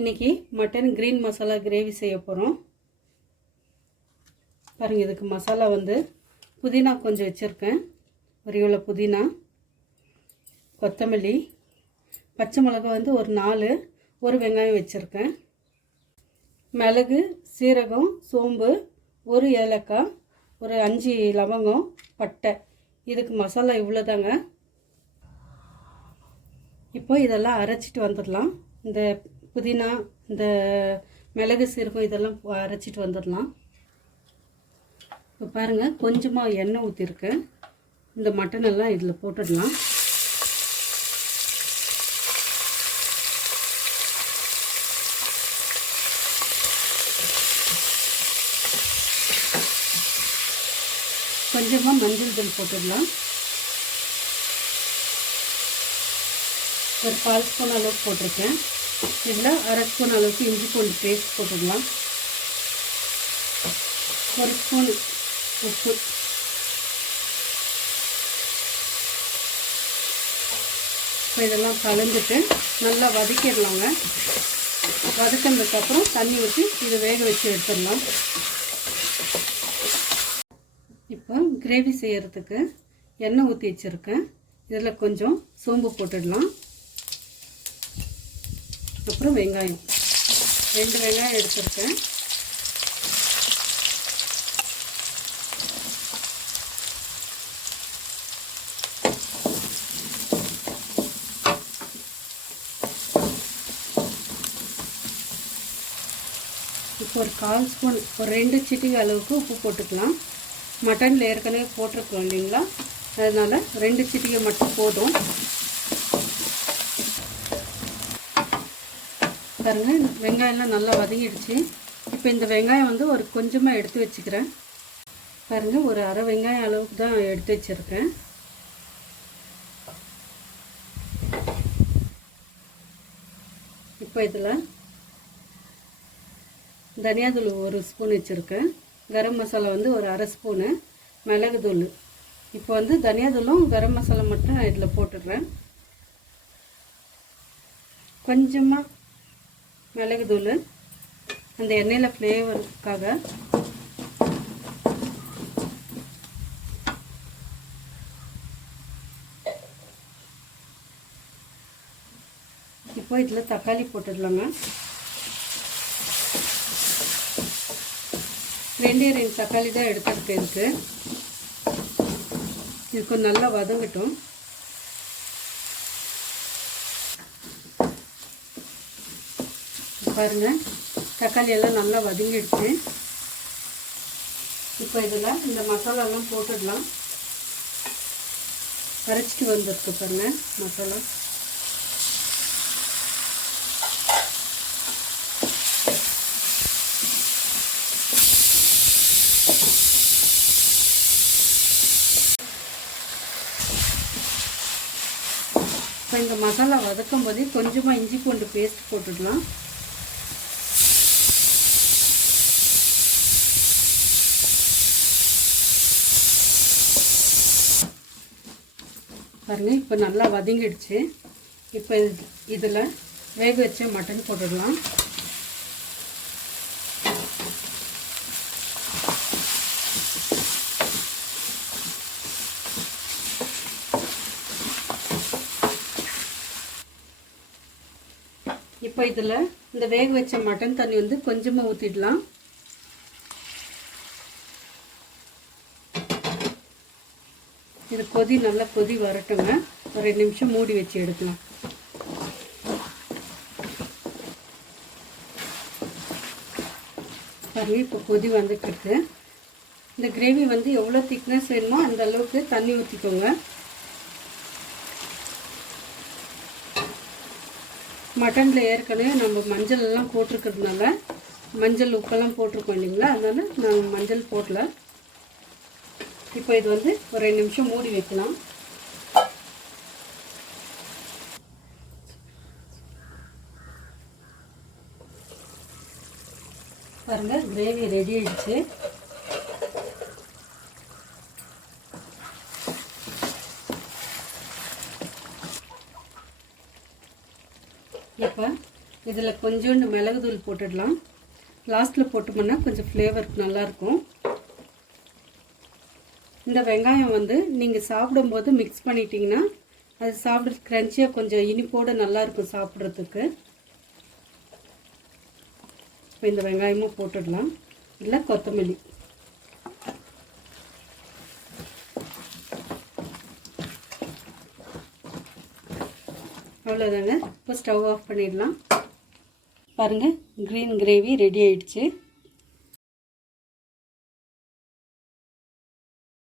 இன்றைக்கி mutton green masala gravy செய்ய போகிறோம். பாருங்கள், இதுக்கு மசாலா வந்து புதினா கொஞ்சம் வச்சுருக்கேன். ஒரு இவ்வளோ புதினா, கொத்தமல்லி, பச்சை மிளகாய் வந்து ஒரு 4, ஒரு வெங்காயம் வச்சுருக்கேன். மிளகு, சீரகம், சோம்பு, ஒரு ஏலக்காய், ஒரு 5 லவங்கம், பட்டை. இதுக்கு மசாலா இவ்வளோ தாங்க. இப்போ இதெல்லாம் அரைச்சிட்டு வந்துடலாம். இந்த புதினா, இந்த மிளகு, சீரகம் இதெல்லாம் அரைச்சிட்டு வந்துடலாம். இப்போ பாருங்கள், கொஞ்சமாக எண்ணெய் ஊற்றிருக்கேன். இந்த மட்டன் எல்லாம் இதில் போட்டுடலாம். கொஞ்சமாக மஞ்சள் தூள் போட்டுடலாம். ஒரு 1/4 ஸ்பூன் அளவுக்கு போட்டிருக்கேன். இதில் 1/2 ஸ்பூன் அளவுக்கு இஞ்சி பூண்டு பேஸ்ட் போட்டுடலாம். 1 ஸ்பூன் உப்பு. இப்போ இதெல்லாம் கலந்துட்டு நல்லா வதக்கிடலாங்க. வதக்கினதுக்கப்புறம் தண்ணி ஊற்றி இதை வேக வச்சு எடுத்துடலாம். இப்போ கிரேவி செய்கிறதுக்கு எண்ணெய் ஊற்றி வச்சுருக்கேன். இதில் கொஞ்சம் சோம்பு போட்டுடலாம். அப்புறம் வெங்காயம், 2 வெங்காயம் எடுத்துருக்கேன். இப்போ ஒரு 1/4 ஸ்பூன், ஒரு 2 சிட்டிகை அளவுக்கு உப்பு போட்டுக்கலாம். மட்டனில் ஏற்கனவே போட்டிருக்கோம் இல்லைங்களா, அதனால் 2 சிட்டிகை மட்டும் போதும். பாருங்கள், வெங்காயம்லாம் நல்லா வதங்கிடுச்சு. இப்போ இந்த வெங்காயம் வந்து ஒரு கொஞ்சமாக எடுத்து வச்சுக்கிறேன். பாருங்கள், ஒரு 1/2 வெங்காயம் அளவுக்கு தான் எடுத்து வச்சுருக்கேன். இப்போ இதில் தனியாத்தூள் 1 ஸ்பூன் வச்சுருக்கேன். கரம் மசாலா வந்து ஒரு 1/2 ஸ்பூனு, மிளகுத்தூள். இப்போ வந்து தனியாத்தூளும் கரம் மசாலா மட்டும் இதில் போட்டுடுறேன். கொஞ்சமாக மிளகுத்தூள், அந்த எண்ணெயில் ஃப்ளேவருக்காக. இப்போ இதில் தக்காளி போட்டுடலாங்க. 2 தக்காளி தான் எடுத்துருக்கேன். இதுக்கு நல்லா வதங்கட்டும். பாருங்கள், தக்காளி எல்லாம் நல்லா வதங்கிடுச்சு. இப்போ இதில் இந்த மசாலாலாம் போட்டுடலாம். அரைச்சிட்டு வந்துருக்கு பாருங்கள் மசாலா. இப்போ இந்த மசாலா வதக்கும் போது கொஞ்சமாக இஞ்சி பூண்டு பேஸ்ட் போட்டுடலாம். பாருங்கள், இப்போ நல்லா வதங்கிடுச்சு. இப்போ இதில் வேக வச்ச மட்டன் போட்டுடலாம். இப்போ இதில் இந்த வேக வச்ச மட்டன் தண்ணி வந்து கொஞ்சமாக ஊற்றிடலாம். இது நல்லா கொதி வரட்டுங்க. ஒரு 2 நிமிஷம் மூடி வச்சு எடுக்கலாம். பாருங்க, இப்போ கொதி வந்துட்டு இருக்கு. இந்த கிரேவி வந்து எவ்வளோ திக்னஸ் வேணுமோ அந்த அளவுக்கு தண்ணி ஊற்றிக்கோங்க. மட்டனில் ஏற்கனவே நம்ம மஞ்சள் எல்லாம் போட்டிருக்கிறதுனால, மஞ்சள் உப்பெல்லாம் போட்டிருக்கோம் இல்லைங்களா, அதனால நான் மஞ்சள் போடல. இப்போ இது வந்து ஒரு 2 நிமிஷம் மூடி வைக்கலாம். பாருங்கள், கிரேவி ரெடி ஆயிடுச்சு. இப்போ இதில் கொஞ்சோண்டு மிளகுத்தூள் போட்டுடலாம். லாஸ்ட்டில் போட்டோம்னா கொஞ்சம் ஃப்ளேவர் நல்லாயிருக்கும். இந்த வெங்காயம் வந்து நீங்கள் சாப்பிடும்போது மிக்ஸ் பண்ணிட்டீங்கன்னா அது சாப்பிட்றது க்ரன்ச்சியாக கொஞ்சம் இனிப்போடு நல்லாயிருக்கும் சாப்பிட்றதுக்கு. இப்போ இந்த வெங்காயமும் போட்டுடலாம். இல்லை கொத்தமல்லி. அவ்வளோதாங்க. இப்போ ஸ்டவ் ஆஃப் பண்ணிடலாம். பாருங்கள், க்ரீன் கிரேவி ரெடி ஆயிடுச்சு.